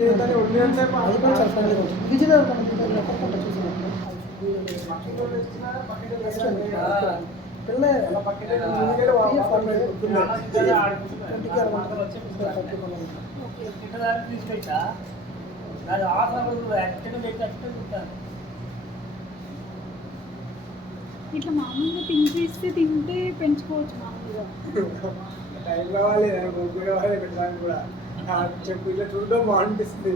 అది కూడా చాలా ఫ్రెండ్లీగా ఉంటుంది. విజయ్ దేవరకొండ చూసినప్పుడు పిల్ల ఇట్లా మామూలుగా తినిపిస్తే తింటే పెంచుకోవచ్చు మామూలుగా. టైం కావాలి, గొప్ప కావాలి పెట్టడానికి కూడా. చెప్పు ఇట్లా చూడడం బాగుంటుంది.